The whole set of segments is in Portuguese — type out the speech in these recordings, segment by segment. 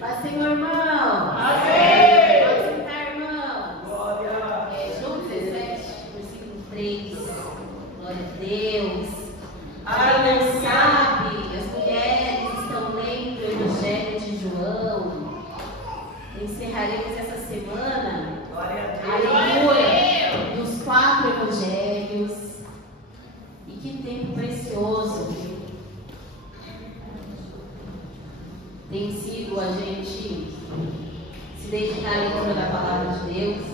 Paz, Senhor, irmão. Amém. Pode sentar, irmão. João 17, versículo 3. Glória a Deus. Quem não sabe, as mulheres estão lendo o Evangelho de João. Encerraremos essa semana, aleluia, dos 4 Evangelhos. E que tempo precioso tem sido a gente se dedicar à leitura da Palavra de Deus.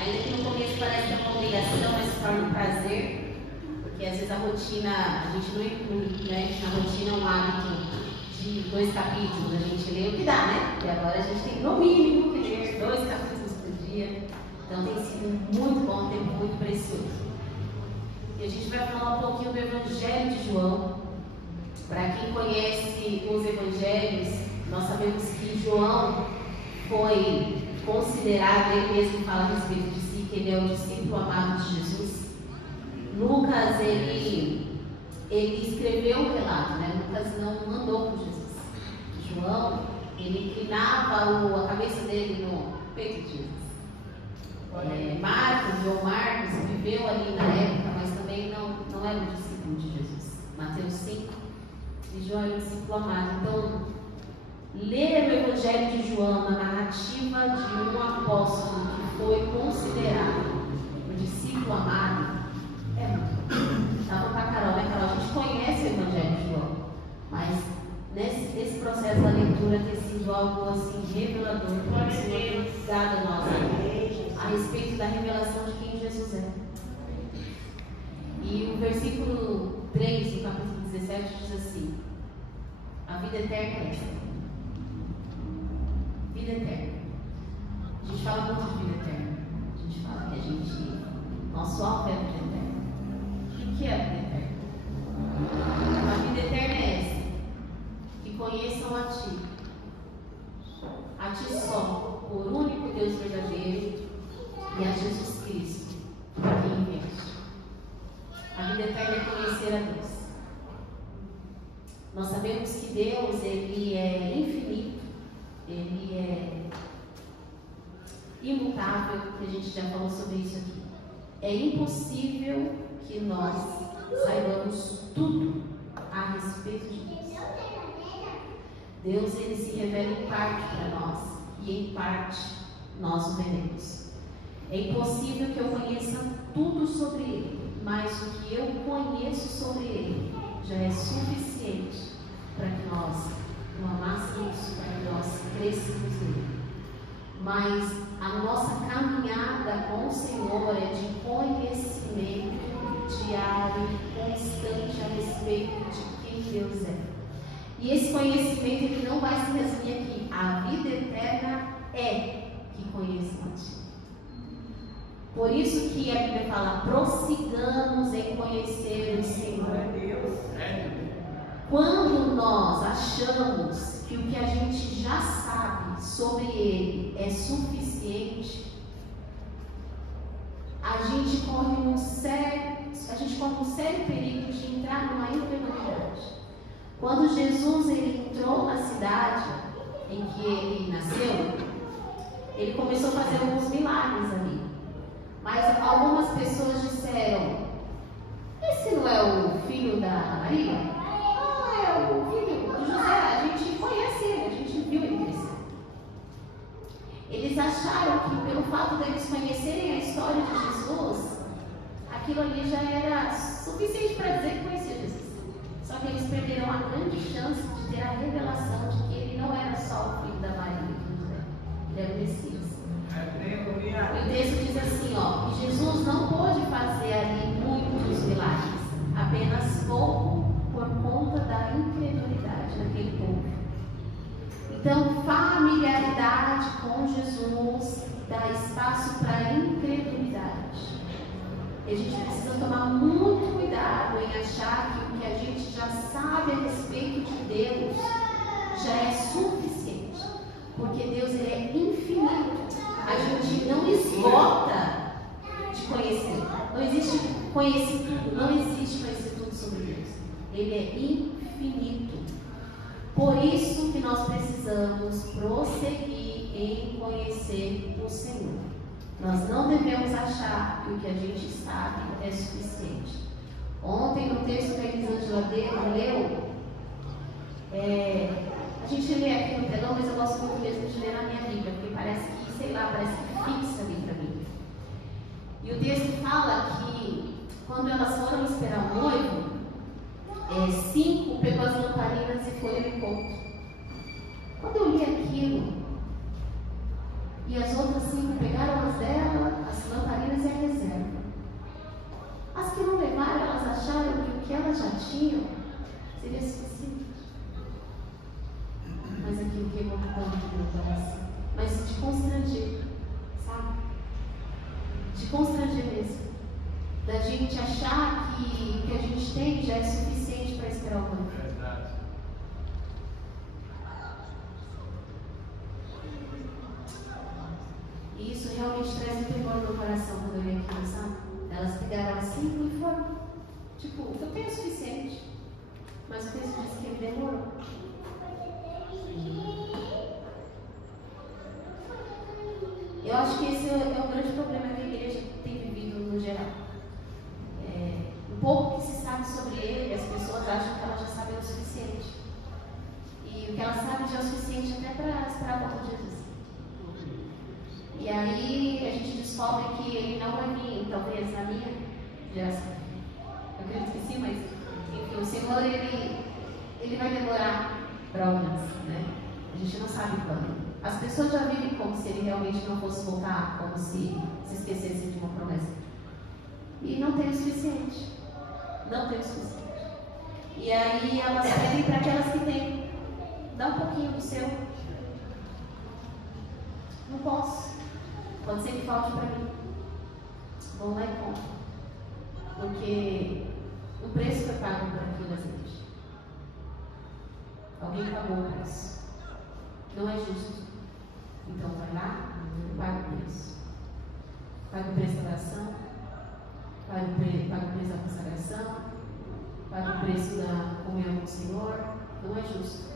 Ainda que no começo parece que é uma obrigação, mas se torna um prazer, porque às vezes a rotina, a gente não inclui, né? Na rotina é um hábito de 2 capítulos, a gente lê o que dá, né? E agora a gente tem no mínimo que ler 2 capítulos por dia. Então tem sido muito bom, um tempo muito precioso. E a gente vai falar um pouquinho do Evangelho de João. Para quem conhece os Evangelhos, nós sabemos que João foi considerado, ele mesmo fala a respeito de si, que ele é o discípulo amado de Jesus. Lucas, ele escreveu um relato, né? Lucas não mandou por Jesus. João, ele inclinava a cabeça dele no peito de Jesus. João Marcos, viveu ali na época, mas também não era um discípulo de Jesus. Mateus 5, e João era um discípulo amado. Então, ler o Evangelho de João na narrativa de um apóstolo que foi considerado um discípulo amado é muito bom. Estava com a Carol, né, Carol? A gente conhece o Evangelho de João, mas nesse processo da leitura tem sido algo assim revelador, porque o Senhor tem dado a nós a respeito da revelação de quem Jesus é. E o versículo 3 do capítulo 17 diz assim: a vida eterna é esta. Vida eterna. A gente fala muito de vida eterna. A gente fala que nosso alvo é a vida eterna. O que é a vida eterna? A vida eterna é essa: que conheçam a Ti só, o único Deus verdadeiro, e a Jesus Cristo, que enviaste. A vida eterna é conhecer a Deus. Nós sabemos que Deus, Ele é infinito, Ele é imutável, que a gente já falou sobre isso aqui. É impossível que nós saibamos tudo a respeito de Deus. Deus, Ele se revela em parte para nós, e em parte nós o veremos. É impossível que eu conheça tudo sobre Ele, mas o que eu conheço sobre Ele já é suficiente para que nós o amássemos, para que nós cresçamos nele. Mas a nossa caminhada com o Senhor é de conhecimento diário, constante a respeito de quem Deus é. E esse conhecimento ele não vai se resumir aqui. A vida eterna é que conheçam a Ti. Por isso que a Bíblia fala: prossigamos em conhecer o Senhor. Quando nós achamos que o que a gente já sabe sobre Ele é suficiente, a gente corre um sério perigo de entrar numa incredulidade. Quando Jesus ele entrou na cidade em que ele nasceu, ele começou a fazer alguns milagres ali. Mas algumas pessoas disseram: esse não é o filho da Maria? Não, é o filho do José. A gente conhece ele, a gente viu ele crescer. Eles acharam que pelo fato deles conhecerem a história de Jesus, aquilo ali já era suficiente para dizer que conhecia Jesus. Só que eles perderam a grande chance de ter a revelação de que ele não era só o filho da Maria e do José, ele era o Messias. O texto diz assim, que Jesus não pôde fazer ali muitos milagres, apenas pouco por conta da incredulidade daquele povo. Então, familiaridade com Jesus dá espaço para a incredulidade. E a gente precisa tomar muito cuidado em achar que o que a gente já sabe a respeito de Deus já é suficiente, porque Deus ele é infinito. A gente não esgota de conhecer. Não existe conhecer tudo, não existe conhecer tudo sobre Deus. Ele é infinito. Por isso que nós precisamos prosseguir em conhecer o Senhor. Nós não devemos achar que o que a gente sabe é suficiente. Ontem, no texto que a Elisângela leu, a gente lê aqui no telão, mas eu gosto muito mesmo de ler na minha Bíblia, porque parece que, sei lá, parece que fixa ali para mim. E o texto fala que, quando elas foram esperar o noivo, 5 pegou as lamparinas e foi ao encontro. Quando eu li aquilo, e as outras 5 pegaram as dela, as lamparinas e a reserva. As que não levaram, elas acharam que o que elas já tinham seria suficiente. Mas aquilo queimou tanto no coração. Mas de constranger, sabe? De constranger mesmo. Da gente achar que o que a gente tem já é suficiente para esperar o noivo. E isso realmente traz um temor no coração quando eu li aquilo, sabe? Elas pegaram assim e foram. Tipo, eu tenho o suficiente. Mas o texto diz que ele demorou. Eu acho que esse é o grande problema que a igreja tem vivido no geral. Um pouco que se sabe sobre ele, as pessoas acham que elas já sabem o suficiente. E o que elas sabem já é o suficiente até para esperar a volta de Jesus. E aí a gente descobre que ele não vai vir, talvez na minha geração. Eu acredito que sim, mas enfim, o Senhor ele vai demorar para alguns, né? A gente não sabe quando. As pessoas já vivem como se ele realmente não fosse voltar, como se esquecessem de uma promessa. E não tem o suficiente. Não tem o suficiente. E aí elas pedem para aquelas que têm. Dá um pouquinho do seu. Não posso. Pode ser que falte para mim. Vou lá e compro. Porque o preço foi pago por aquilo, gente. Alguém pagou o preço. Não é justo. Então vai lá e paga o preço. Paga o preço da oração. Paga o preço da consagração. Paga o preço da comunhão com o Senhor. Não é justo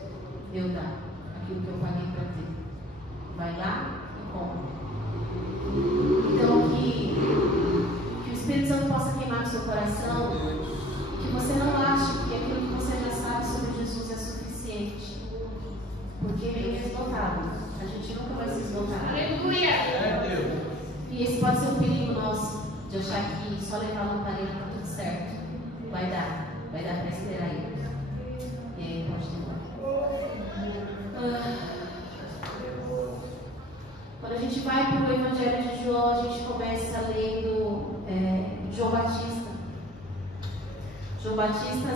eu dar aquilo que eu paguei para ter. Vai lá e compra. Então que o Espírito Santo possa queimar no seu coração, que você não ache que aquilo que você já sabe sobre Jesus é suficiente, porque ele é esgotado. A gente nunca vai se esgotar. Aleluia! E esse pode ser um perigo nosso, de achar que só levar a lamparina está tudo certo. Vai dar para esperar ele. E aí pode demorar. Quando a gente vai para o Evangelho de João, a gente começa lendo João Batista. João Batista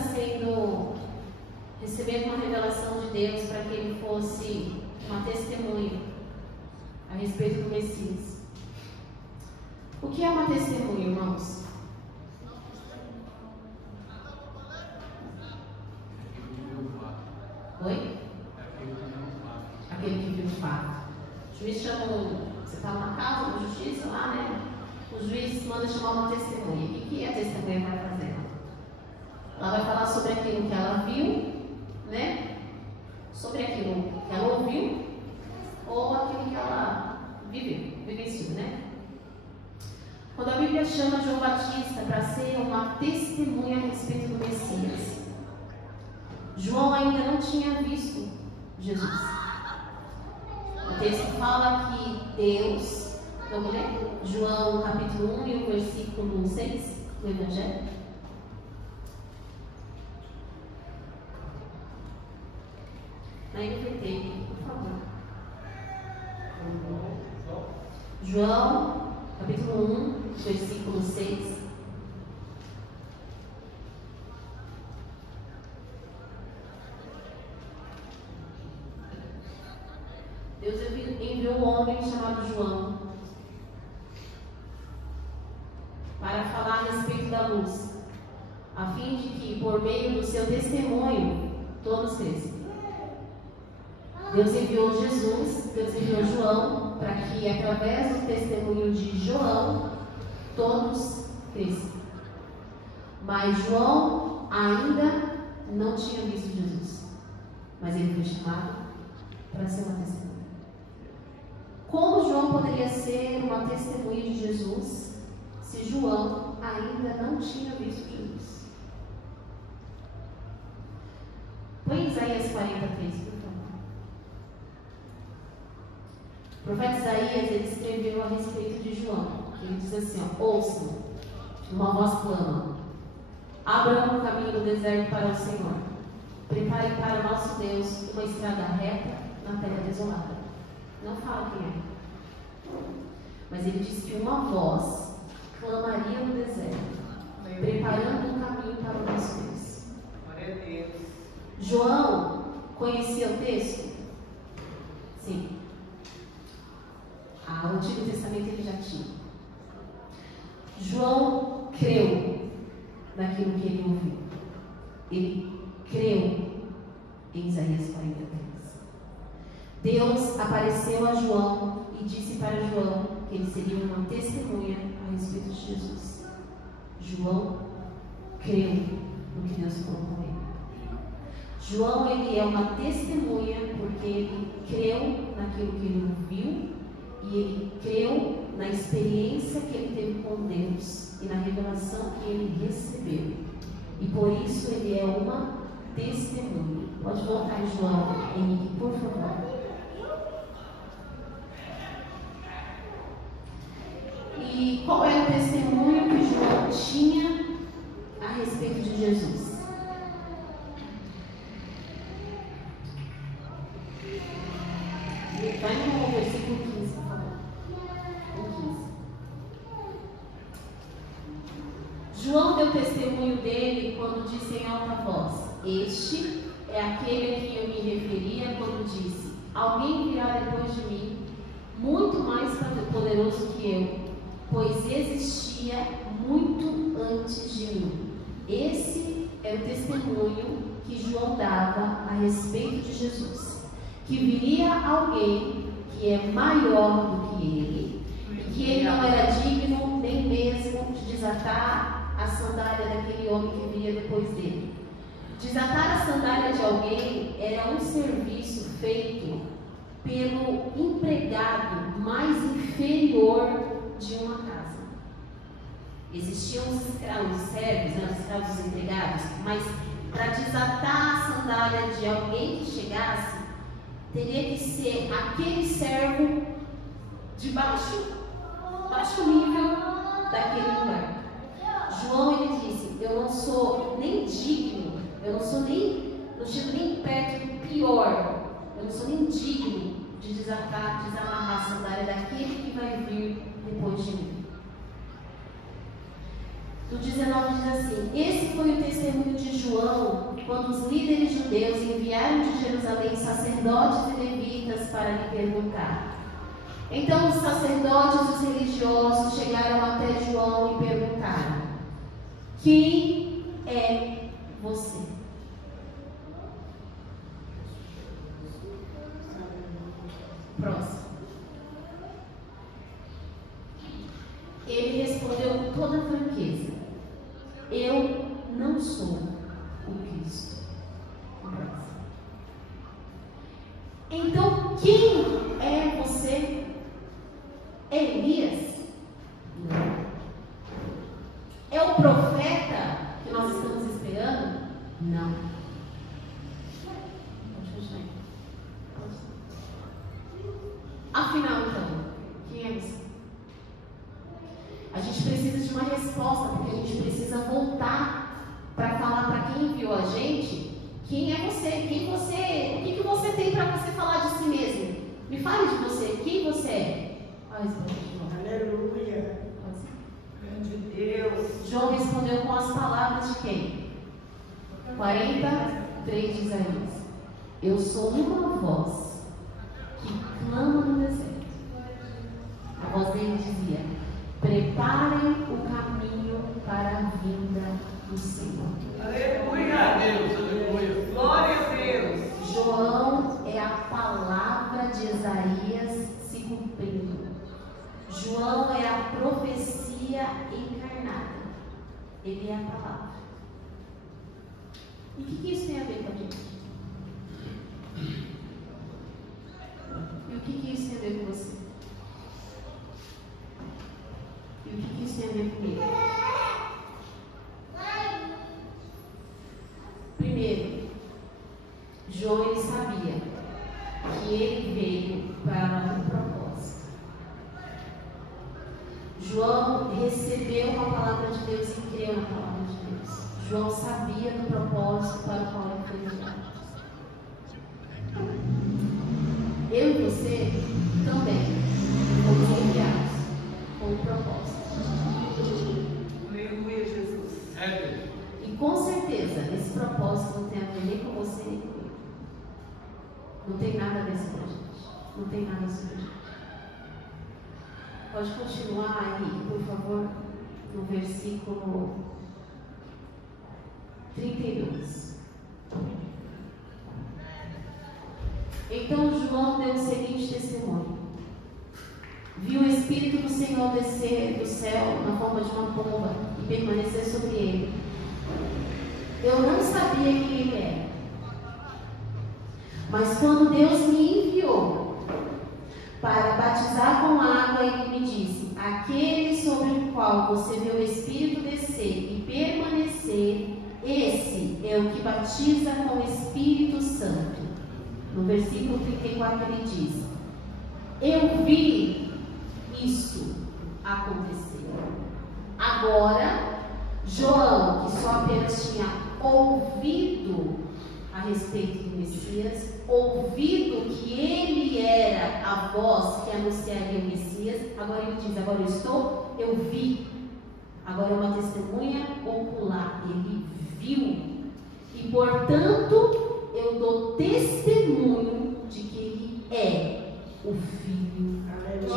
recebendo uma revelação de Deus para que ele fosse uma testemunha a respeito do Messias. O que é uma testemunha, irmãos? Oi? Aquele que viu o fato. O juiz chama, você está numa casa de justiça lá, né? O juiz manda chamar uma testemunha. O que a testemunha vai fazer? Ela vai falar sobre aquilo que ela viu, né? Sobre aquilo que ela ouviu, ou aquilo que ela vivenciou, né? Quando a Bíblia chama João Batista para ser uma testemunha a respeito do Messias, João ainda não tinha visto Jesus. O texto fala que Deus, vamos ler? João capítulo 1 e o versículo 6 do Evangelho. Na NVT, por favor. João capítulo 1, versículo 6. Deus enviou um homem chamado João para falar a respeito da luz, a fim de que, por meio do seu testemunho, todos cresçam. Deus enviou Jesus, Deus enviou João, para que, através do testemunho de João, todos cresçam. Mas João ainda não tinha visto Jesus. mas ele foi chamado para ser uma testemunha. Como João poderia ser uma testemunha de Jesus se João ainda não tinha visto Jesus? Põe Isaías 43, por favor. O profeta Isaías, ele escreveu a respeito de João. Ele diz assim, ó, ouçam, uma voz clama, abram o caminho do deserto para o Senhor, preparem para o nosso Deus uma estrada reta na terra desolada. Não fala quem é, mas ele diz que uma voz clamaria no deserto, preparando um caminho para o nosso Deus. Glória a Deus. João conhecia o texto? Sim. O Antigo Testamento ele já tinha. João creu naquilo que ele ouviu. Ele creu em Isaías 43. Deus apareceu a João e disse para João que ele seria uma testemunha a respeito de Jesus. João creu no que Deus falou com ele. João, ele é uma testemunha porque ele creu naquilo que ele ouviu e ele creu na experiência que ele teve com Deus e na revelação que ele recebeu. E por isso ele é uma testemunha. Pode voltar, João Henrique, por favor. E qual é o testemunho que João tinha a respeito de Jesus? Vai no versículo 15, por favor. O 15. João deu testemunho dele quando disse em alta voz: este é aquele a quem eu me referia quando disse: alguém virá depois de mim, muito mais poderoso que eu, pois existia muito antes de mim. Esse é o testemunho que João dava a respeito de Jesus, que viria alguém que é maior do que ele, e que ele não era digno nem mesmo de desatar a sandália daquele homem que viria depois dele. Desatar a sandália de alguém era um serviço feito pelo empregado mais inferior de uma casa. Existiam os escravos, os servos, os escravos empregados, mas para desatar a sandália de alguém que chegasse, teria que ser aquele servo de baixo nível daquele lugar. João, ele disse: eu não sou nem digno, eu não chego nem perto do pior, eu não sou nem digno de desamarrar a sandália daquele que vai vir depois de mim. No 19 diz assim: esse foi o testemunho de João quando os líderes judeus enviaram de Jerusalém sacerdotes e levitas para lhe perguntar. Então os sacerdotes e os religiosos chegaram até João e perguntaram: quem é você? Próximo. Ele respondeu com toda franqueza: eu não sou o Cristo. Então, quem é você? Elias? Não. É o profeta que nós estamos esperando? Não. Afinal, então, quem é você? A gente precisa de uma resposta, porque a gente precisa voltar para falar para quem enviou a gente: quem é você? O que você tem para você falar de si mesmo? Me fale de você, quem você é? Aleluia. Grande Deus. João respondeu com as palavras de quem? 43 de Isaías: eu sou uma voz que clama no deserto. A voz dele dizia: preparem o caminho para a vinda do Senhor. Aleluia, Deus, aleluia. Glória a Deus. João é a palavra de Isaías se cumprindo. João é a profecia encarnada. Ele é a palavra. E o que isso tem a ver com a gente? tem a ver comigo? Primeiro, João ele sabia que ele veio para um propósito. João recebeu uma palavra de Deus e creu na palavra de Deus. João sabia do propósito para o qual ele foi enviado. Eu e você também fomos enviados com um propósito. Aleluia, Jesus. E com certeza, esse propósito não tem a ver nem com você nem comigo. Não tem nada a ver sobre a gente. Não tem nada sobre a gente. Pode continuar aí, por favor, no versículo 32. Então João deu o seguinte testemunho: viu o Espírito do Senhor descer do céu na forma de uma pomba e permanecer sobre ele. Eu não sabia quem ele era, mas quando Deus me enviou para batizar com água, ele me disse: aquele sobre o qual você vê o Espírito descer e permanecer, esse é o que batiza com o Espírito Santo. No versículo 34 ele diz: eu vi isso acontecer. Agora, João, que só apenas tinha ouvido a respeito do Messias, ouvido que ele era a voz que anunciaria o Messias, agora ele diz: agora eu vi. Agora é uma testemunha ocular. Ele viu. E portanto, eu dou testemunho de que ele é o Filho de Deus.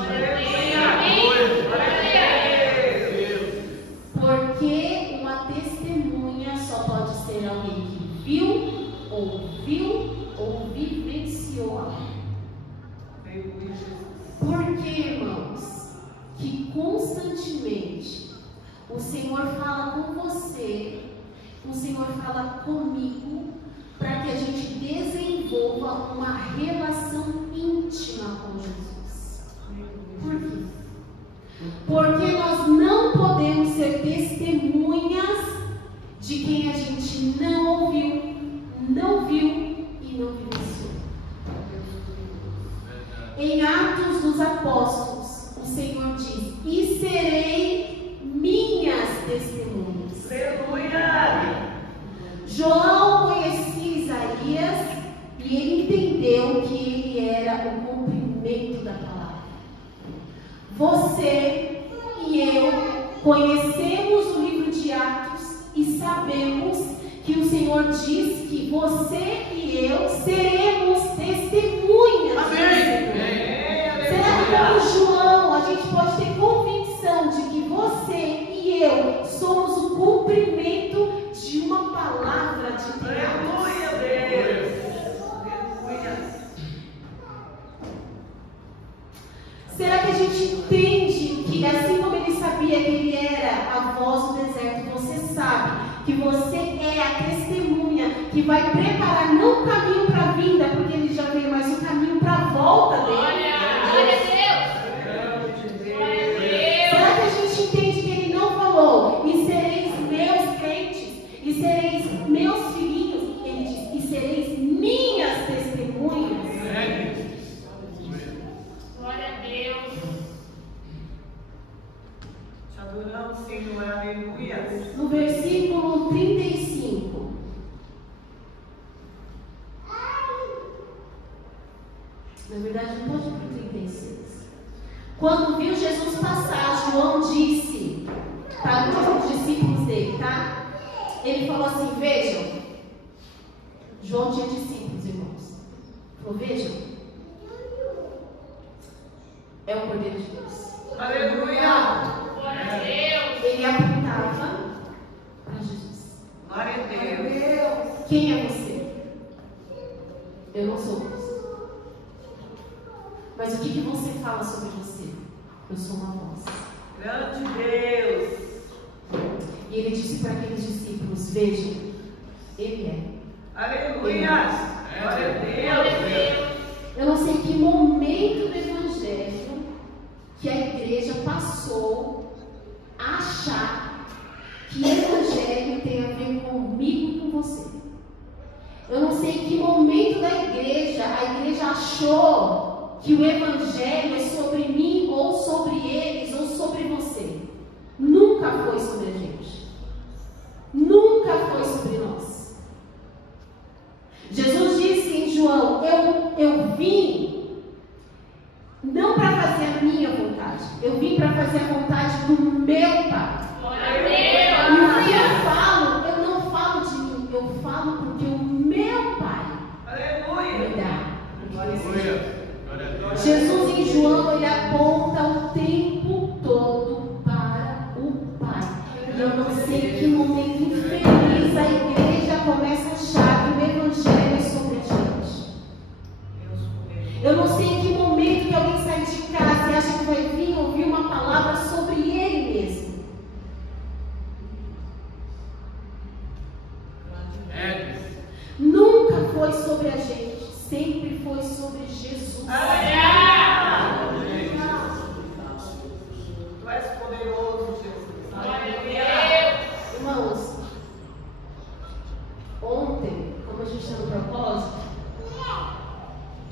Porque uma testemunha só pode ser alguém que viu ou vivenciou algo. Porque, irmãos, que constantemente o Senhor fala com você, o Senhor fala comigo, para que a gente desenvolva uma relação íntima com Jesus. Por quê? Porque nós não podemos ser testemunhas de quem a gente não ouviu, não viu e não vivenciou. Em Atos dos Apóstolos, o Senhor diz: e serei minhas testemunhas. Aleluia! João conhecia Isaías e ele entendeu que ele era o cumprimento da palavra. Você e eu conhecemos o livro de Atos e sabemos que o Senhor diz que você e eu seremos testemunhas. Amém. Será que como João a gente pode ter convicção de que você e eu somos o cumprimento de uma palavra de Deus? Aleluia, Deus. Será que a gente entende que, assim como ele sabia que ele era a voz do deserto, você sabe que você é a testemunha que vai preparar não o caminho para a vinda, porque ele já veio, mas o caminho para a volta dele? Glória a Deus! Será que a gente entende que ele não falou: e sereis meus crentes, e sereis meus filhinhos? Ele diz: e sereis minhas testemunhas. Glória a Deus! Te adoramos, Senhor, aleluia. No versículo 35. Na verdade, não pode ir para o 36. Quando viu Jesus passar, João disse para os discípulos dele, tá? Ele falou assim: vejam. João tinha discípulos, irmãos. Falou: vejam. É o Cordeiro de Deus. Aleluia. Glória a Deus! Ele apontava para Jesus. Glória a Deus. Quem é você? Eu não sou você. Mas o que você fala sobre você? Eu sou uma voz. Grande Deus. E ele disse para aqueles discípulos: vejam, ele é. Aleluia. Glória a Glória a Deus. Deus! Eu não sei que momento do Evangelho que a igreja passou achar que evangelho tem a ver comigo e com você. Eu não sei em que momento da igreja a igreja achou que o evangelho é sobre mim, ou sobre eles, ou sobre você. Nunca foi sobre a gente. Nunca foi sobre nós. Jesus disse em João: eu vim não para fazer a minha vontade, eu vim para fazer a vontade do meu Pai. E o que eu não falo de mim, eu falo porque o meu Pai me dá. Jesus em João, ele aponta o tempo todo para o Pai. E eu não sei em que momento infeliz a igreja começa a achar que o evangelho é sobre a gente. Eu não sei em que momento que alguém sai de casa e acha que vai vir ouvir uma palavra sobre ele mesmo. Nunca foi sobre a gente, sempre foi sobre Jesus. Tu és poderoso, Jesus. Irmãos, ontem, como a gente está no propósito,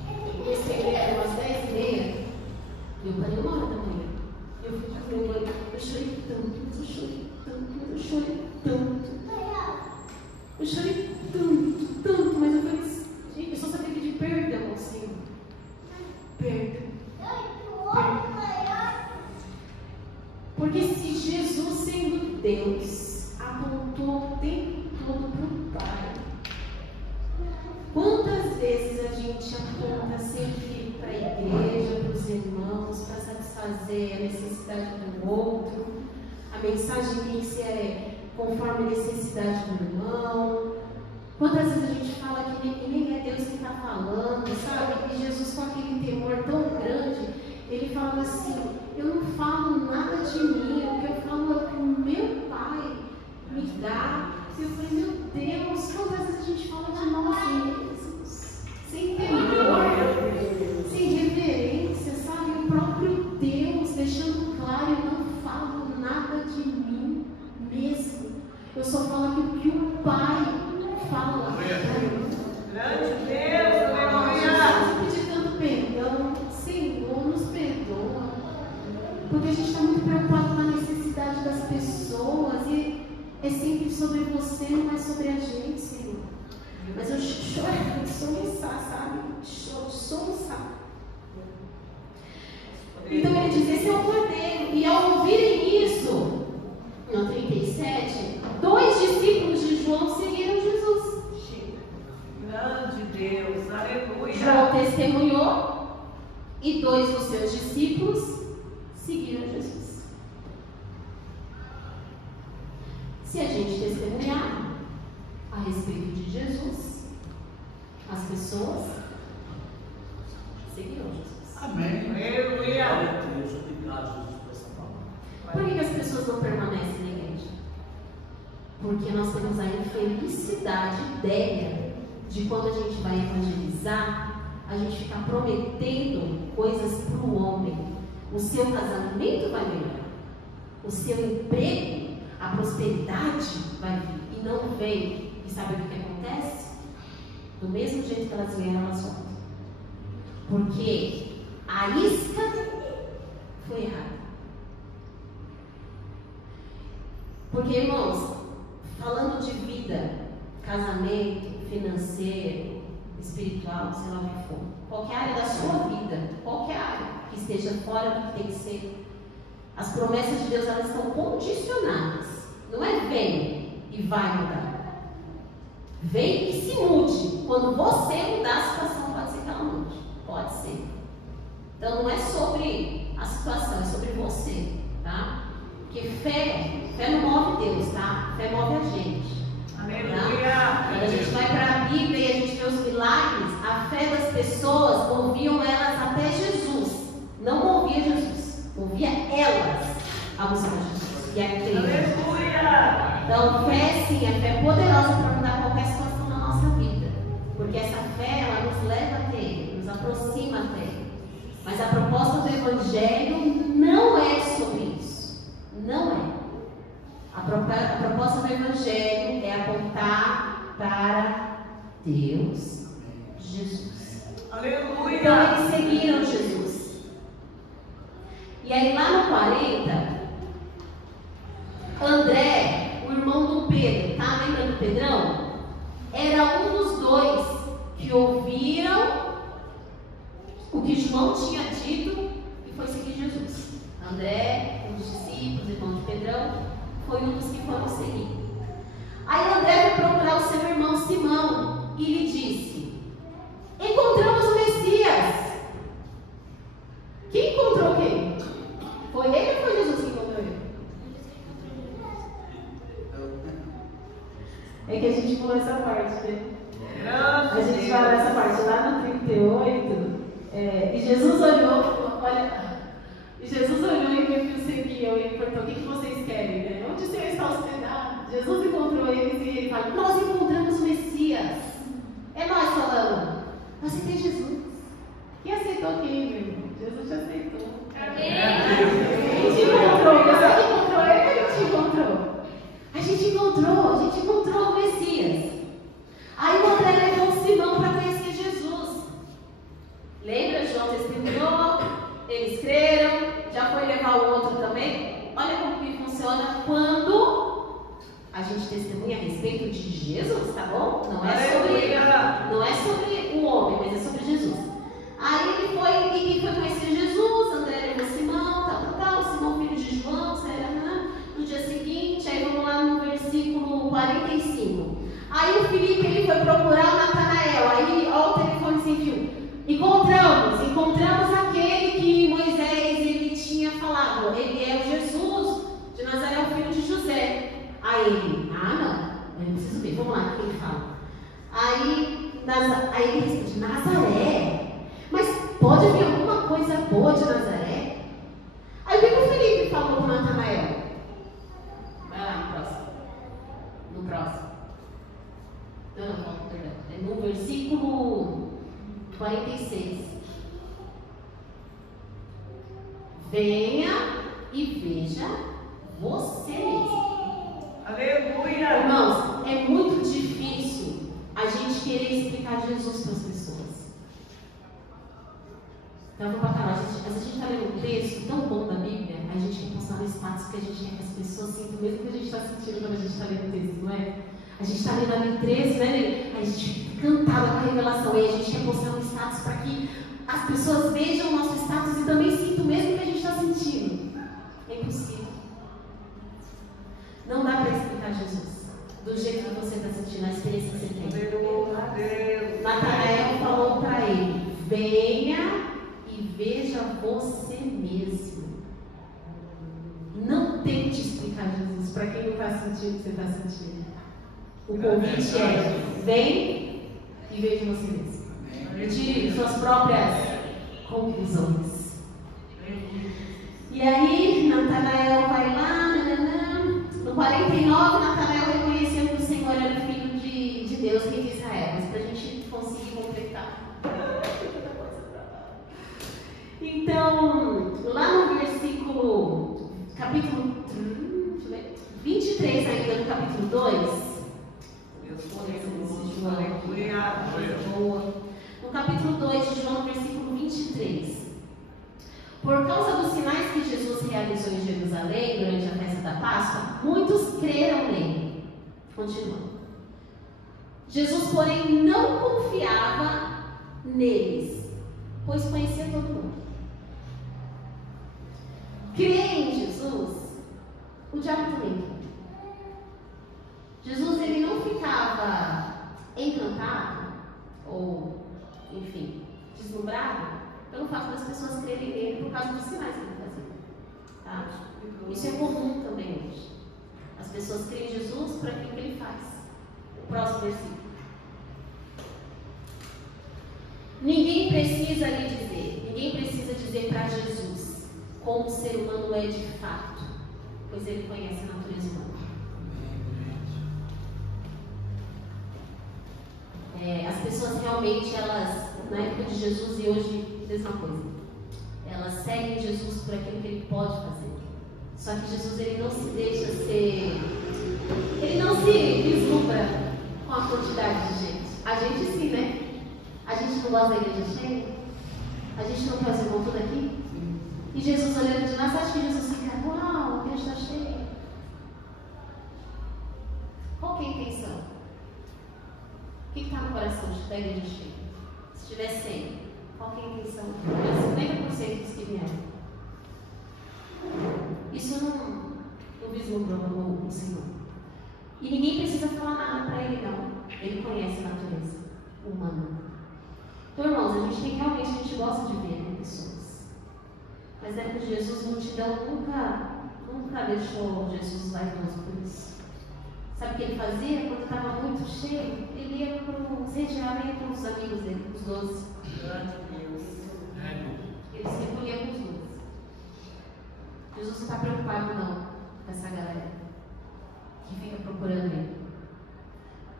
eu comecei a ler umas 10h30, e eu parei 1h da manhã. Eu fui fazer um banho, eu chorei tanto, eu chorei tanto, eu chorei tanto. Eu chorei tanto, mas eu falei, gente, eu só sabia pedir perdão ao Senhor. Perdão. Porque se Jesus, sendo Deus, apontou o tempo todo para o Pai, quantas vezes a gente aponta sempre para a igreja, para os irmãos, para satisfazer a necessidade do outro? A mensagem tem que ser conforme a necessidade do irmão. Quantas vezes a gente fala que nem é Deus que está falando, sabe? E Jesus, com aquele temor tão grande, ele fala assim: eu não falo nada de mim, o que eu falo é o que o meu Pai me dá. E eu falei, meu Deus, quantas vezes a gente fala de nós mesmos, sem temor, sem reverência, sabe? O próprio Deus deixando claro: eu não falo nada de mim mesmo, eu só falo aquilo que o Pai fala. Grande Deus, aleluia. Pedir tanto perdão, Senhor, nos perdoa, porque a gente está muito preocupado com a necessidade das pessoas e é sempre sobre você, não é sobre a gente, Senhor. Mas eu choro de soluçar, sabe? Choro de soluçar. Então ele diz: esse é o Cordeiro. E ao ouvirem isso, no 37, 2 discípulos de João seguiram Jesus. Grande Deus, aleluia. João testemunhou e 2 dos seus discípulos seguiram Jesus. Se a gente testemunhar a respeito de Jesus, as pessoas seguirão Jesus. Amém. Aleluia. Por que as pessoas não permanecem na igreja? Porque nós temos a infelicidade ideia de quando a gente vai evangelizar, a gente fica prometendo coisas para o homem. O seu casamento vai melhorar, o seu emprego, a prosperidade vai vir, e não vem. E sabe o que acontece? Do mesmo jeito que elas vieram, elas voltam. Porque a isca foi errada. Porque, irmãos, falando de vida, casamento, financeiro, espiritual, sei lá o que for, qualquer área da sua vida, qualquer área que esteja fora do que tem que ser, as promessas de Deus, elas estão condicionadas. Não é vem e vai mudar. Vem e se mude. Quando você mudar a situação, pode ser que ela mude. Pode ser. Então não é sobre a situação, é sobre você, tá? Porque fé não move Deus, tá? Fé move a gente. Aleluia. Quando a gente vai para a Bíblia e a gente vê os milagres, a fé das pessoas moviam elas até Jesus. Não movia Jesus, movia elas a buscar Jesus e a crer. Aleluia. Então, fé sim, a fé é poderosa para mudar qualquer situação na nossa vida. Porque essa fé, ela nos leva até Ele, nos aproxima até Ele. Mas a proposta do Evangelho não é sobre isso. Não é. A proposta do Evangelho é apontar para Deus, Jesus. Aleluia! Então eles seguiram Jesus. E aí lá no 40, André, o irmão do Pedro, tá? Lembra do Pedrão? Era um dos dois que ouviram o que João tinha dito e foi seguir Jesus. André, um dos discípulos, irmão de Pedrão, foi um dos que foram seguir. Aí André foi procurar o seu irmão Simão e lhe disse: encontramos o Messias. Quem encontrou quem? Foi ele ou foi Jesus que encontrou ele? É que a gente pulou essa parte, né? A gente vai nessa parte lá no 38. E Jesus olhou, olha. E Jesus olhou e viu que o seguiam e perguntou: o que vocês querem? Né? Onde o Senhor está hospedado? Jesus encontrou eles e ele falou: nós encontramos o Messias. É nós falando. Aceitei Jesus. Quem aceitou quem, meu irmão? Jesus te aceitou. Amém. A gente encontrou. Você que encontrou ele, a gente encontrou. A gente encontrou o Messias. Aí o André levou Simão para conhecer Jesus. Lembra? João testemunhou, eles creram, já foi levar o outro também. Olha como que funciona quando a gente testemunha a respeito de Jesus, tá bom? Não é sobre o homem, mas é sobre Jesus. Aí ele foi conhecer Jesus, André levou Simão, tal, Simão filho de João, no dia seguinte, aí vamos lá no versículo 45. Aí o Filipe ele foi procurar o Natanael, aí ó o telefone sem fio. Encontramos aquele que Moisés ele tinha falado, ele é o Jesus de Nazaré, o filho de José. Aí ele, não, eu preciso ver, vamos lá, o que ele fala. Aí ele responde: Nazaré? Mas pode vir alguma coisa boa de Nazaré? Aí o que o Filipe falou com o Natanael? Vai lá, no próximo. Não, perdão. É no versículo 46. Venha e veja você mesmo. Aleluia! Irmãos, é muito difícil a gente querer explicar Jesus para as pessoas. Então eu vou para cá. Às vezes a gente está lendo um texto tão bom da Bíblia, a gente quer postar no status que a gente quer que as pessoas sintam o mesmo que a gente está sentindo quando a gente está lendo o texto, não é? A gente está lendo ali 13, né? A gente fica encantada com a revelação. E a gente quer postar um status para que as pessoas vejam o nosso status e também sintam o mesmo que a gente está sentindo. É impossível. Não dá para explicar Jesus do jeito que você está sentindo, a experiência que você tem. Natanael falou para ele: venha e veja você mesmo. Não tente explicar Jesus para quem não está sentindo o que você está sentindo. O convite é: vem e veja você mesmo. Tire suas próprias conclusões. E aí, Natanael vai lá, no 49, Natanael reconheceu que o Senhor era o Filho de Deus, rei de Israel. Mas para a gente conseguir completar. Então, lá no versículo, capítulo 23 ainda, no capítulo 2. No capítulo 2 de João, versículo 23. Por causa dos sinais que Jesus realizou em Jerusalém durante a festa da Páscoa, muitos creram nele. Continuando. Jesus, porém, não confiava neles, pois conhecia todo mundo. Crer em Jesus, o diabo também quer. Jesus ele não ficava encantado ou, enfim, deslumbrado pelo fato das pessoas crerem nele por causa dos sinais que ele fazia. Tá? Isso é comum também hoje. As pessoas creem em Jesus por aquilo que ele faz. O próximo versículo. Ninguém precisa dizer para Jesus como o ser humano é de fato, pois ele conhece a natureza humana. As pessoas realmente, elas, na época de Jesus e hoje, mesma coisa. Elas seguem Jesus por aquilo que ele pode fazer. Só que Jesus, ele não se deixa ser... Ele não se vislumbra com a quantidade de gente. A gente sim, né? A gente não gosta da igreja cheia? A gente não quer os irmãos tudo aqui? E Jesus olhando de lá, você acha que Jesus fica, uau, a igreja está cheia? Qual que é a intenção? O que está no coração da igreja cheia? Se tiver 100, qual que é a intenção? 50% dos que vieram. Isso não vislumbra o Senhor. E ninguém precisa falar nada para Ele, não. Ele conhece a natureza humana. Então, irmãos, a gente gosta de ver, né, pessoas. Mas é que Jesus, multidão, nunca deixou Jesus vaidoso por isso. Sabe o que ele fazia? Quando estava muito cheio, ele ia se retirava com os amigos dele, com os 12. Ele se recolhia com os 12. Jesus não está preocupado, não, com essa galera que fica procurando ele.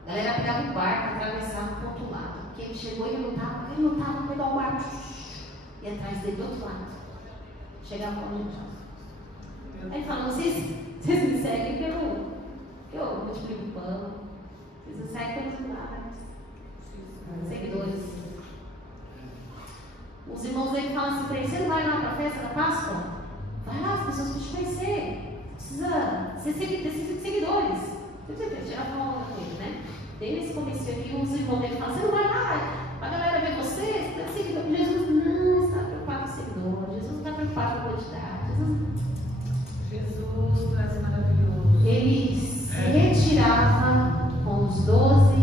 A galera pegava o barco, atravessava para o outro lado. Porque ele chegou e ele lutava, pegar o barco e atrás dele do outro lado. Chegava onde ele estava. Aí ele falou: vocês me seguem que eu multiplico o pão. Vocês me seguem pelos milagres. Seguidores. Os irmãos dele falam assim para ele: você não vai lá para a festa da Páscoa? Vai lá, as pessoas precisam te conhecer. Precisa ser seguidores. Você precisa tirar uma onda com ele, né? Desde esse começo aqui, os irmãos dele falam: você não vai lá, a galera vê você tem seguidor. Jesus não está preocupado com o seguidor. Jesus não está preocupado com a quantidade. Jesus traz maravilhoso. Ele se retirava com os 12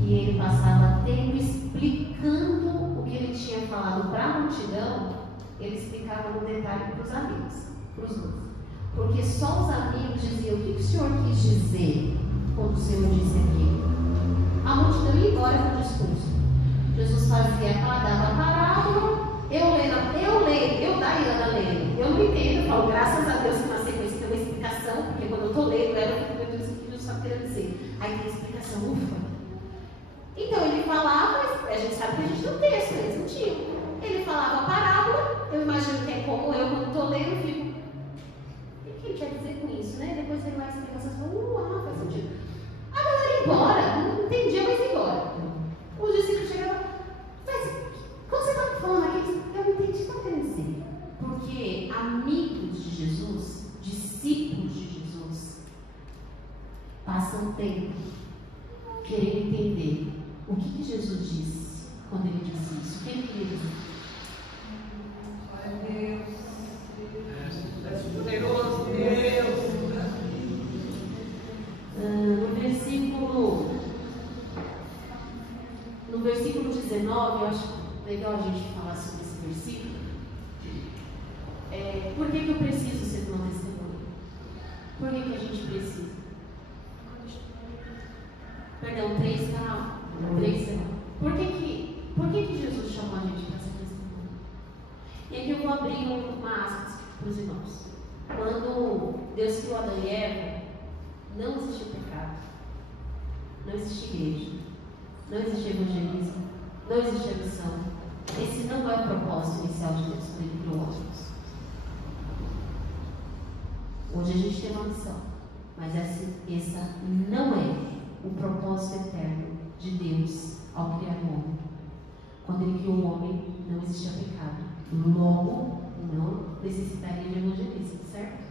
e ele passava tempo explicando o que ele tinha falado para a multidão. Ele explicava no detalhe para os amigos, para os 12. Porque só os amigos diziam: o que o Senhor quis dizer quando o Senhor disse aquilo? A multidão ia embora com o discurso. Jesus fazia, dava a parábola, eu daí Ana lendo. Eu não entendo, eu falo, graças a Deus que na sequência tem uma explicação, porque quando eu estou lendo ela, eu fico muito isso que Jesus está querendo dizer. Aí tem explicação, ufa. Então ele falava, a gente sabe que a gente tem um texto, eles não tinham. Ele falava a parábola, eu imagino que é como eu, quando estou lendo, eu fico: o que ele quer dizer com isso, né? Depois ele vai explicar essas coisas, faz sentido. A galera ia embora, não entendia, mas ia embora. Os discípulos chegavam: mas quando você está falando aqui, eu não entendi o que está querendo dizer. Porque amigos de Jesus, discípulos de Jesus, passam tempo querendo entender o que Jesus disse quando ele disse isso. O que ele queria dizer? No versículo 19, eu acho legal a gente falar sobre esse versículo. Por que eu preciso ser uma testemunha? Por que a gente precisa? Perdão, 3 canal. 3 canal. Por que Jesus chamou a gente para ser testemunha? E aqui eu vou abrir uma aspas para os irmãos. Quando Deus criou Adão e Eva, não existia pecado, não existia igreja, não existia evangelismo, não existia missão. Esse não é o propósito inicial de Deus quando Ele criou os homens. Hoje a gente tem uma missão, mas essa não é o propósito eterno de Deus ao criar o homem. Quando Ele criou o homem, não existia pecado. Logo, não necessitaria de evangelismo, certo?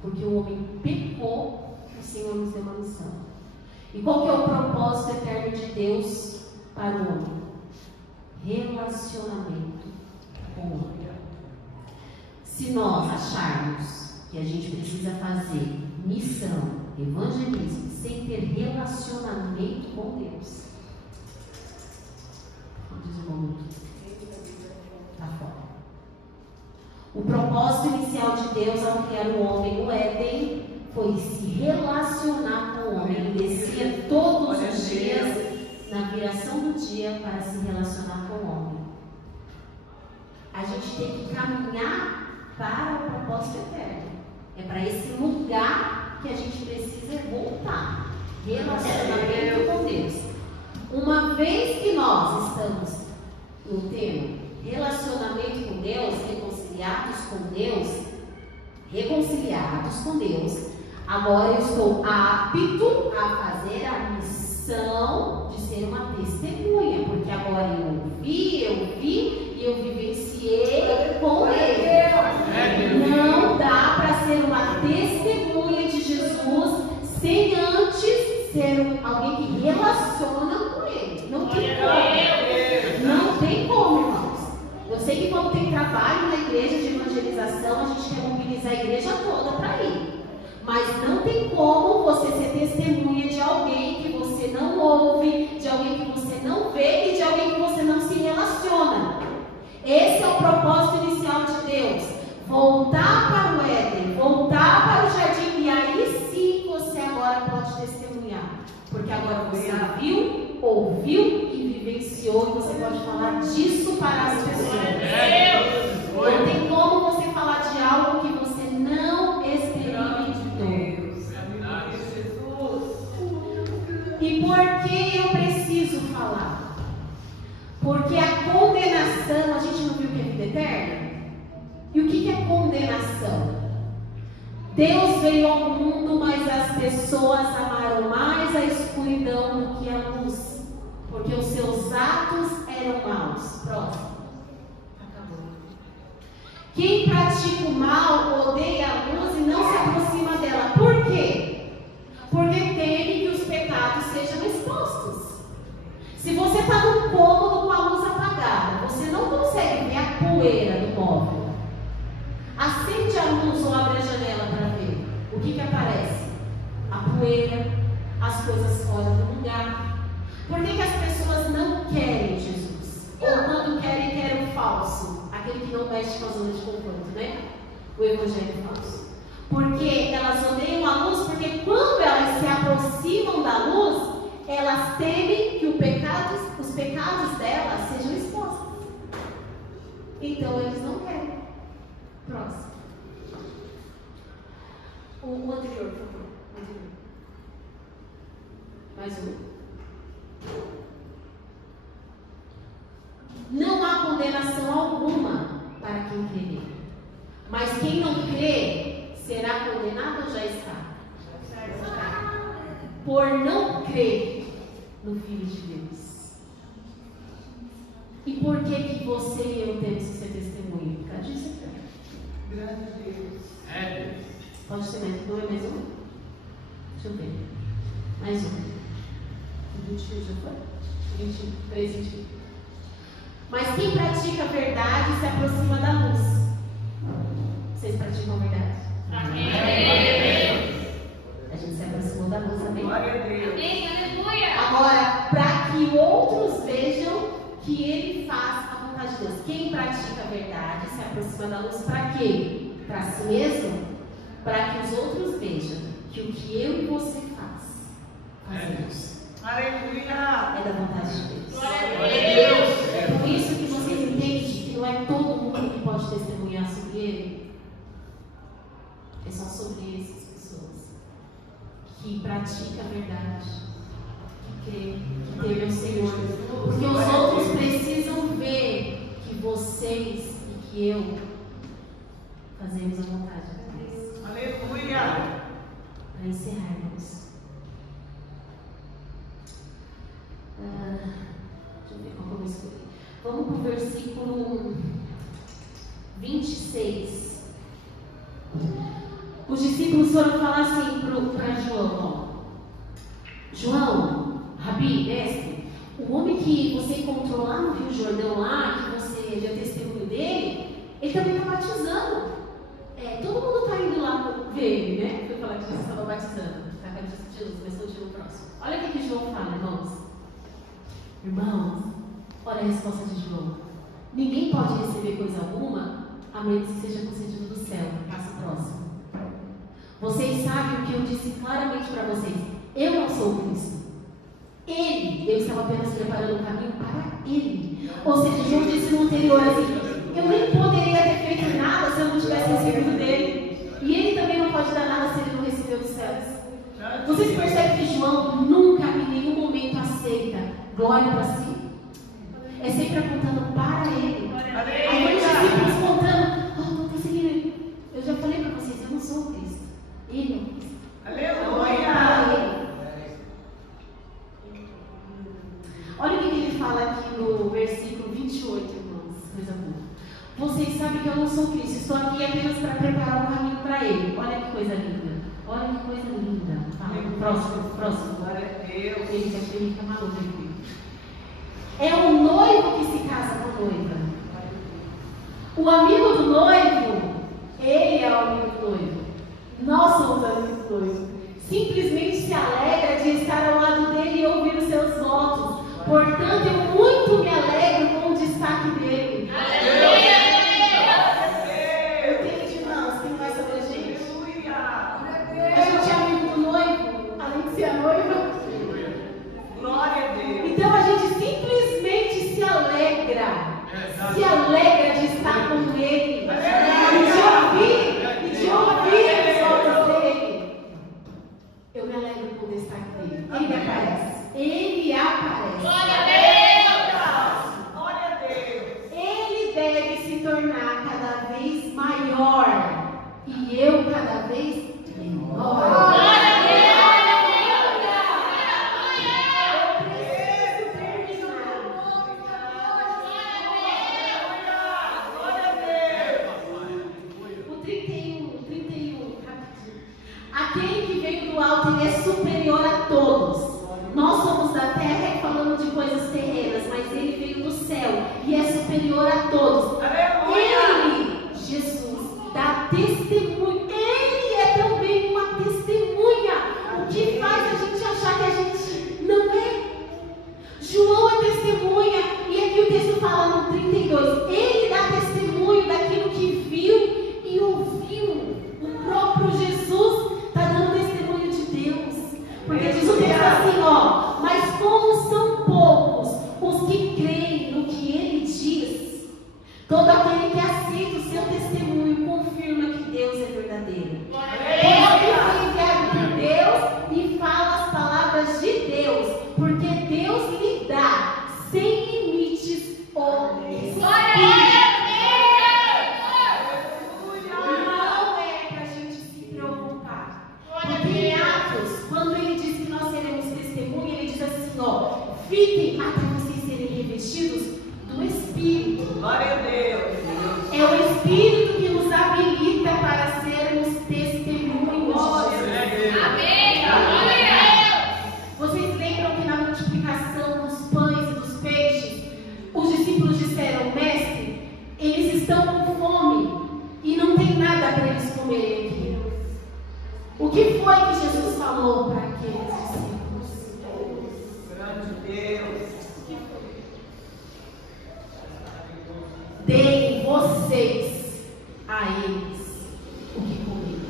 Porque o homem pecou, o Senhor nos deu uma missão. E qual que é o propósito eterno de Deus para o homem? Relacionamento com o homem. Se nós acharmos que a gente precisa fazer missão, evangelismo, sem ter relacionamento com Deus, diz o irmão, está fora. O propósito inicial de Deus ao criar o homem no Éden foi se relacionar com o homem. Ele descia todos os dias na viração do dia para se relacionar com o homem. A gente tem que caminhar para o propósito eterno. É para esse lugar que a gente precisa voltar. Relacionamento com Deus. Uma vez que nós estamos no tema relacionamento com Deus, reconciliados com Deus, reconciliados com Deus, agora eu estou apto a fazer a missão de ser uma testemunha, porque agora eu vi e eu vivenciei com Ele. Não dá para ser uma testemunha de Jesus sem antes ser alguém que relaciona com Ele. Não tem como. Não tem como, irmãos. Eu sei que quando tem trabalho na igreja de evangelização, a gente quer mobilizar a igreja toda para ir. Mas não tem como você ser testemunha de alguém que você não ouve, de alguém que você não vê e de alguém que você não se relaciona. Esse é o propósito inicial de Deus. Voltar para o Éden, voltar para o jardim, e aí sim você agora pode testemunhar. Porque agora você viu, ouviu e vivenciou, e você pode falar disso para as pessoas. Não tem como você falar de algo que você não experimentou. E por que eu preciso falar? Porque a condenação, a gente não viu que é vida eterna? E o que é condenação? Deus veio ao mundo, mas as pessoas amaram mais a escuridão do que a luz, porque os seus atos eram maus. Próximo. Acabou. Quem pratica o mal odeia a luz e não se aproxima dela. Por quê? Porque teme que os pecados sejam expostos. Se você está num cômodo com a luz apagada, você não consegue ver a poeira do móvel. Acende a luz ou abre a janela para ver. O que aparece? A poeira, as coisas fora do lugar. Por que as pessoas não querem Jesus? Ou quando querem o falso? Aquele que não mexe com a zona de conforto, né? O evangelho falso. Porque elas odeiam a luz, porque quando elas se aproximam da luz, elas temem que os pecados delas sejam expostos. Então eles não querem. Próximo. O anterior, por favor. Mais um. Não há condenação alguma para quem crê. Mas quem não crê será condenado ou já está? Por não crer no Filho de Deus. E por que você e eu temos que ser testemunha? Por causa disso, graças a Deus. Pode ser mais um? Não é mais um? Deixa eu ver. Mais um. 21 já foi? 23, 21. Mas quem pratica a verdade se aproxima da luz. Vocês praticam a verdade? Amém. A gente se aproximou da luz, amém? Glória a Deus. Amém. Aleluia. Agora, para que outros vejam que ele faz a vontade de Deus. Quem pratica a verdade se aproxima da luz para quê? Para si mesmo? Para que os outros vejam que o que eu e você fazemos Aleluia. é da vontade de Deus. Glória a Deus. É por isso que você entende que não é todo mundo que pode testemunhar sobre ele. É só sobre essas pessoas que praticam a verdade, que crê, que teme ao Senhor. Porque os outros precisam ver que vocês e que eu fazemos a vontade de Deus. Aleluia. Para encerrarmos. Deixa eu ver qual que eu vou escolher. Vamos para o versículo 26. Os discípulos foram falar assim para João: João, Rabi, mestre, o homem que você encontrou lá no Rio Jordão, lá, que você deu testemunho dele, ele também está batizando. Todo mundo está indo lá ver ele, né? Foi falar que Jesus estava batizando. Está com Jesus, mas continua o próximo. Olha o que João fala, irmãos. Irmãos, olha a resposta de João. Ninguém pode receber coisa alguma a menos que seja concedido do céu. Passa o próximo. Vocês sabem o que eu disse claramente para vocês. Eu não sou o Cristo. Eu estava apenas preparando o caminho para ele. Ou seja, João disse no anterior assim: eu nem poderia ter feito nada se eu não tivesse recebido dele. E ele também não pode dar nada se ele não recebeu dos céus. Vocês percebem que João nunca, em nenhum momento, aceita glória para si? É sempre apontando para ele. Aí os discípulos contando: estou seguindo ele. Eu já falei para vocês, fala aqui no versículo 28, irmãos, coisa boa. Vocês sabem que eu não sou Cristo, estou aqui apenas para preparar um caminho para Ele. Olha que coisa linda. Olha que coisa linda. Próximo. Glória a Deus. Ele quer maluco aqui. É o noivo que se casa com a noiva. O amigo do noivo, ele é o amigo do noivo. Nós somos amigos do noivo. Simplesmente se alegra de estar ao lado dele e ouvir os seus votos. Portanto, eu muito me alegro com o destaque dele. Aleluia! Entende, irmãos? Tem mais sobre a gente? A gente é amigo do noivo, além de ser a noiva. Glória a Deus. Então a gente simplesmente se alegra de estar com ele, e de ouvir as obras dele. Eu me alegro com o destaque dele. Ele aparece. Glória a Deus! Glória a Deus. Ele deve se tornar cada vez maior e eu cada vez menor. Glória a Deus! Aquele que veio do alto, ele é superior a todos. Nós somos da terra e falamos de coisas terrenas, mas ele veio do céu e é superior a todos. Ele, Jesus, dá testemunho. Ele é também uma testemunha. O que faz a gente achar que a gente não é? João é testemunha. E aqui o texto fala no 32. Ele dá testemunho daquilo que viu e ouviu. O próprio Jesus está dando testemunho de Deus. Porque diz o texto assim, ó. Mas como são poucos os que creem no que ele diz, todo aquele que aceita o seu testemunho confirma que Deus é verdadeiro. Ele foi enviado por Deus e fala as palavras de Deus, porque Deus lhe dá sem limites o Espírito. Não é para a gente se preocupar. Porque em Atos, quando ele diz que nós seremos testemunha, ele diz assim, ó, fiquem até vocês serem revestidos do Espírito. Glória a Deus. É o Espírito que nos habilita para sermos testemunhos de Jesus. Amém! Glória a Deus! Vocês lembram que na multiplicação dos pães e dos peixes, os discípulos disseram, mestre, eles estão com fome e não tem nada para eles comerem aqui. O que foi que Jesus falou para aqueles discípulos? Grande Deus. Deem vocês a eles o que comer.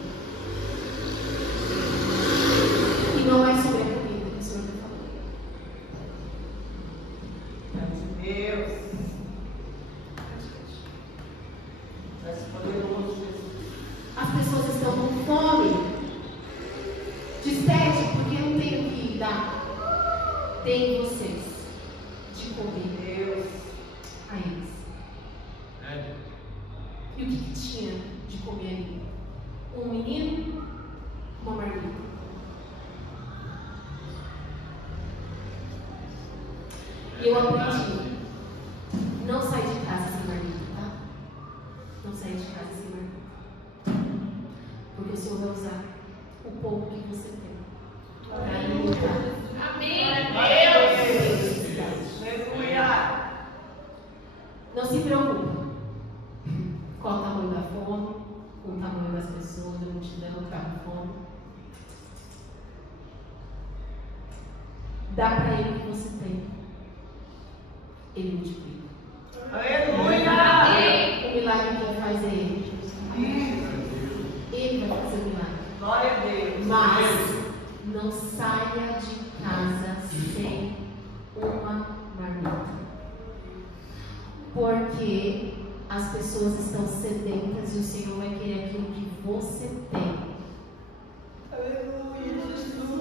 E não é sobre a comida que o Senhor está falando. Grande Deus. Mas poderoso Jesus. As pessoas estão com fome, de sede, porque não tem o que dar. Deem vocês de comer Deus. a eles. E o que tinha de comer ali? Um menino, uma marmita. Eu aprendi. Não sai de casa sem marmita, tá? Não sai de casa sem marmita. Porque o Senhor vai usar o pouco que você tem para alimentar. Amém! Aleluia. Não se preocupe. Qual o tamanho da fome, o tamanho das pessoas, da multidão, está com fome. Dá para ele o que você tem. Ele multiplica. Aleluia. O milagre que ele faz é ele. Ele vai fazer o milagre. Glória a Deus. Mas não saia de casa sem uma marmita. Porque as pessoas estão sedentas e o Senhor vai querer aquilo que você tem.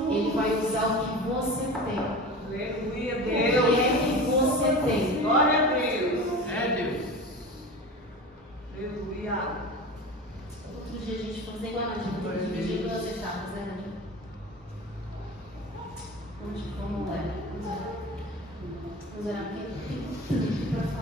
Ele vai usar o que você tem. Aleluia, O Deus. que é que você tem. Glória a Deus. É Deus. Aleluia. Outro dia a gente foi igual a gente dividiu em duas etapas, né, Nadia? Vamos lá. Vamos orar porque tem tudo para